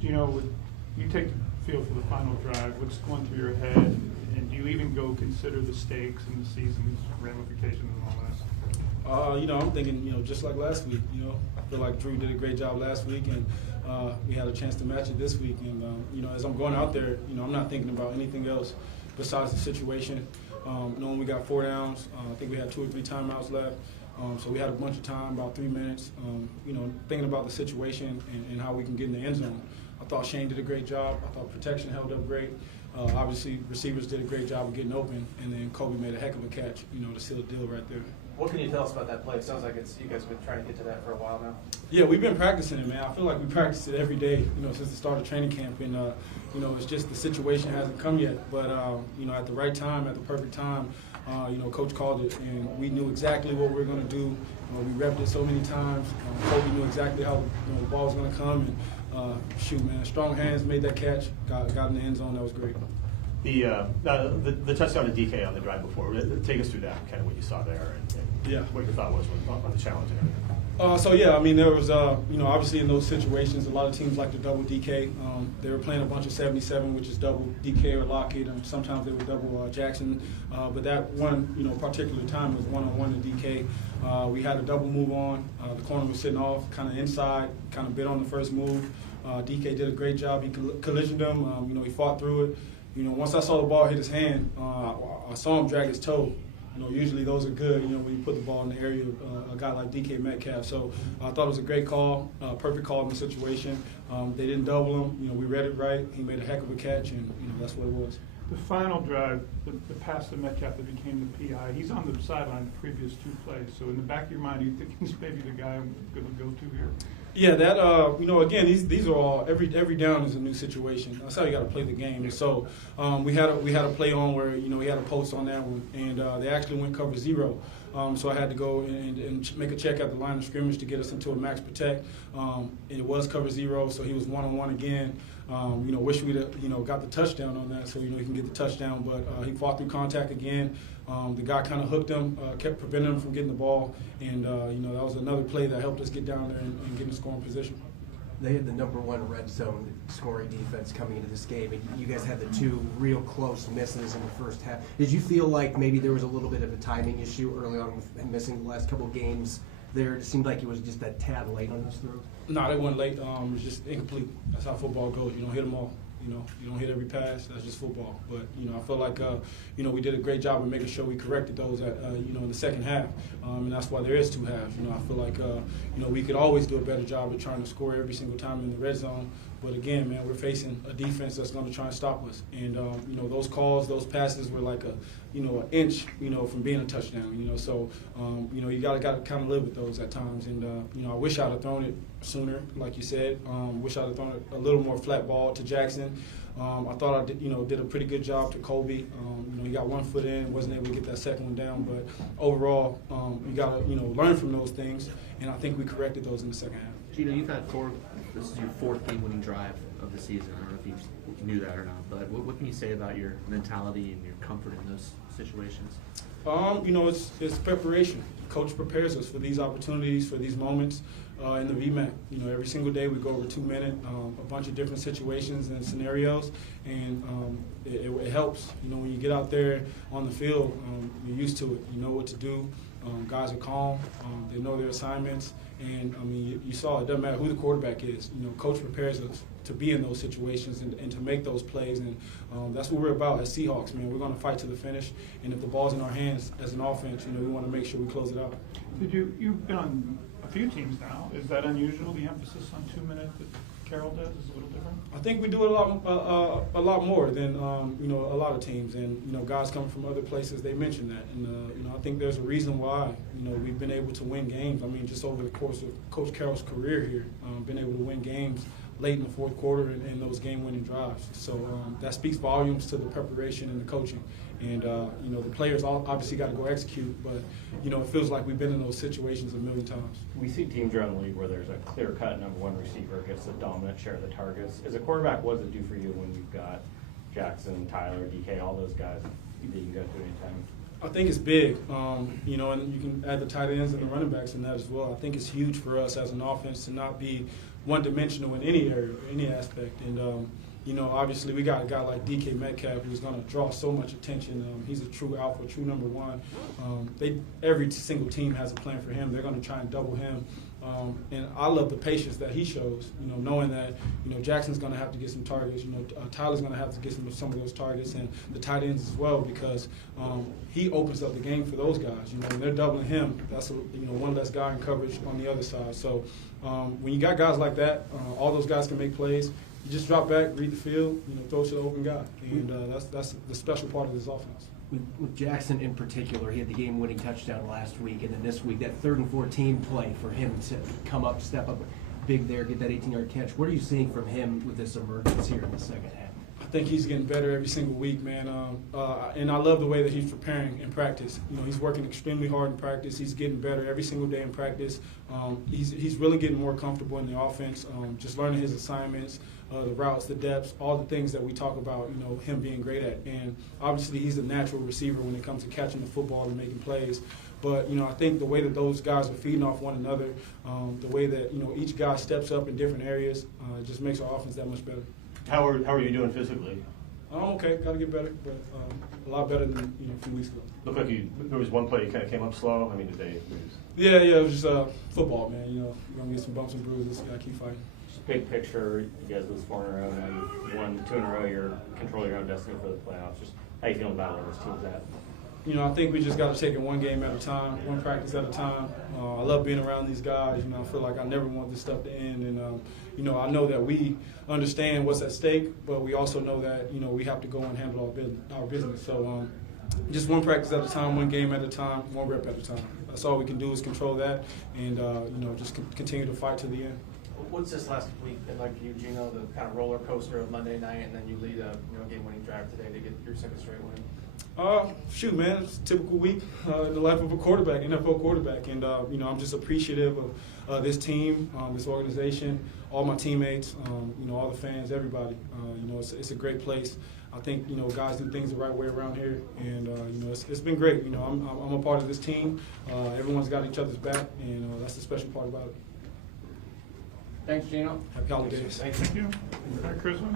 Geno, you take the field for the final drive. What's going through your head? And do you even go consider the stakes and the season's ramifications and all that? I'm thinking, just like last week, I feel like Drew did a great job last week, and we had a chance to match it this week. And, as I'm going out there, I'm not thinking about anything else besides the situation. Knowing we got 4 downs, I think we had 2 or 3 timeouts left. So we had a bunch of time, about 3 minutes, thinking about the situation and how we can get in the end zone. I thought Shane did a great job. I thought protection held up great. Obviously, receivers did a great job of getting open, and then Kobe made a heck of a catch, to seal the deal right there. What can you tell us about that play? It sounds like you guys have been trying to get to that for a while now. Yeah, we've been practicing it, man. I feel like we practice it every day, since the start of training camp. And, it's just the situation hasn't come yet. But, at the right time, at the perfect time, Coach called it, and we knew exactly what we were going to do. We repped it so many times. Kobe knew exactly how the ball was going to come. And, strong hands made that catch, got in the end zone. That was great. The touchdown to DK on the drive before, take us through that, kind of what you saw there and what your thought was on the challenge and everything. There was, obviously in those situations, a lot of teams like to double DK. They were playing a bunch of 77, which is double DK or Lockett, and sometimes they would double Jackson. But that one, particular time was one-on-one to DK. We had a double move on. The corner was sitting off, kind of inside, kind of bit on the first move. DK did a great job. He collisioned him. He fought through it. Once I saw the ball hit his hand, I saw him drag his toe. Usually those are good, when you put the ball in the area of a guy like DK Metcalf. So I thought it was a great call, perfect call in the situation. They didn't double him. We read it right. He made a heck of a catch, and, that's what it was. The final drive, the pass to Metcalf that became the PI, he's on the sideline the previous 2 plays. So in the back of your mind, do you think he's maybe the guy I'm going to go to here? Yeah, that again, these are all every down is a new situation. That's how you got to play the game. And so we had a play on where we had a post on that one, and they actually went cover 0. So I had to go and make a check at the line of scrimmage to get us into a max protect. It was cover 0, so he was one-on-one again. Wish we'd got the touchdown on that, so he can get the touchdown. But he fought through contact again. The guy kind of hooked him, kept preventing him from getting the ball, and that was another play that helped us get down there and get in scoring position. They had the #1 red zone scoring defense coming into this game, and you guys had the 2 real close misses in the first half. Did you feel like maybe there was a little bit of a timing issue early on with missing the last couple of games there? It seemed like it was just that tad late on those throws. No, they weren't late. It was just incomplete. That's how football goes. You don't hit them all. You don't hit every pass. That's just football. But I feel like we did a great job of making sure we corrected those in the second half, and that's why there is 2 halves. I feel like we could always do a better job of trying to score every single time in the red zone. But again, man, we're facing a defense that's going to try and stop us. And those calls, those passes were like an inch, from being a touchdown. So you got to kind of live with those at times. And I wish I'd have thrown it sooner, like you said. Wish I'd have thrown it a little more flat ball to Jackson. I thought I did a pretty good job to Kobe. He got 1 foot in, wasn't able to get that second one down. But overall, you got to learn from those things, and I think we corrected those in the second half. Geno, you've had this is your 4th game-winning drive of the season. I don't know if you knew that or not, but what can you say about your mentality and your comfort in those situations? It's preparation. Coach prepares us for these opportunities, for these moments in the VMAC. Every single day we go over 2 minutes, a bunch of different situations and scenarios, and it helps. When you get out there on the field, you're used to it. You know what to do. Guys are calm. They know their assignments. And, you saw it doesn't matter who the quarterback is. Coach prepares us to be in those situations and to make those plays. And that's what we're about as Seahawks, man. We're going to fight to the finish. And if the ball's in our hands as an offense, we want to make sure we close it out. You've been on a few teams now. Is that unusual, the emphasis on 2 minutes that Carroll does? Is it a little different? I think we do it a lot more than a lot of teams, and guys coming from other places, they mention that, and I think there's a reason why we've been able to win games. Just over the course of Coach Carroll's career here, been able to win games late in the 4th quarter in those game-winning drives. So that speaks volumes to the preparation and the coaching. And, the players obviously got to go execute, but, it feels like we've been in those situations a million times. We see teams around the league where there's a clear-cut #1 receiver gets a dominant share of the targets. As a quarterback, what does it do for you when you've got Jackson, Tyler, DK, all those guys that you can go to anytime? I think it's big, and you can add the tight ends and the running backs in that as well. I think it's huge for us as an offense to not be one-dimensional in any area, any aspect. And you know, obviously we got a guy like DK Metcalf who's going to draw so much attention. He's a true alpha, true number one. Every single team has a plan for him. They're going to try and double him. And I love the patience that he shows, you know, knowing that, you know, Jackson's going to have to get some targets, you know, Tyler's going to have to get some of those targets, and the tight ends as well, because he opens up the game for those guys. You know, when they're doubling him, that's one less guy in coverage on the other side. So when you got guys like that, all those guys can make plays. You just drop back, read the field, you know, throw it to the open guy, and that's the special part of this offense. With Jackson in particular, he had the game-winning touchdown last week, and then this week, that 3rd and 14 play for him to come up, step up big there, get that 18-yard catch. What are you seeing from him with this emergence here in the second half? I think he's getting better every single week, man. And I love the way that he's preparing in practice. You know, he's working extremely hard in practice. He's getting better every single day in practice. He's really getting more comfortable in the offense, just learning his assignments, the routes, the depths, all the things that we talk about, you know, him being great at. And obviously he's a natural receiver when it comes to catching the football and making plays. But, you know, I think the way that those guys are feeding off one another, the way that, you know, each guy steps up in different areas, just makes our offense that much better. How are you doing physically? I'm okay. Got to get better, but a lot better than, you know, a few weeks ago. Looked like there was one play you kind of came up slow. I mean, did they lose? Yeah, it was just football, man. You know, you're going to get some bumps and bruises. Got to keep fighting. Just big picture, you guys lose 4 in a row, now you've won 2 in a row, you're controlling your own destiny for the playoffs. Just how you feeling about where this team's at? You know, I think we just got to take it one game at a time, one practice at a time. I love being around these guys. You know, I feel like I never want this stuff to end. And, you know, I know that we understand what's at stake, but we also know that, you know, we have to go and handle our business. So just one practice at a time, one game at a time, one rep at a time. That's all we can do is control that and, you know, just continue to fight to the end. What's this last week been like for you, Geno, the kind of roller coaster of Monday night, and then you lead a game-winning drive today to get your 2nd straight win? Shoot, man, it's a typical week in the life of a quarterback, NFL quarterback. And, you know, I'm just appreciative of this team, this organization, all my teammates, you know, all the fans, everybody. You know, it's a great place. I think, you know, guys do things the right way around here. And, you know, it's been great. You know, I'm a part of this team. Everyone's got each other's back, and that's the special part about it. Thanks, Geno. Happy holidays. Thank you. Merry Christmas.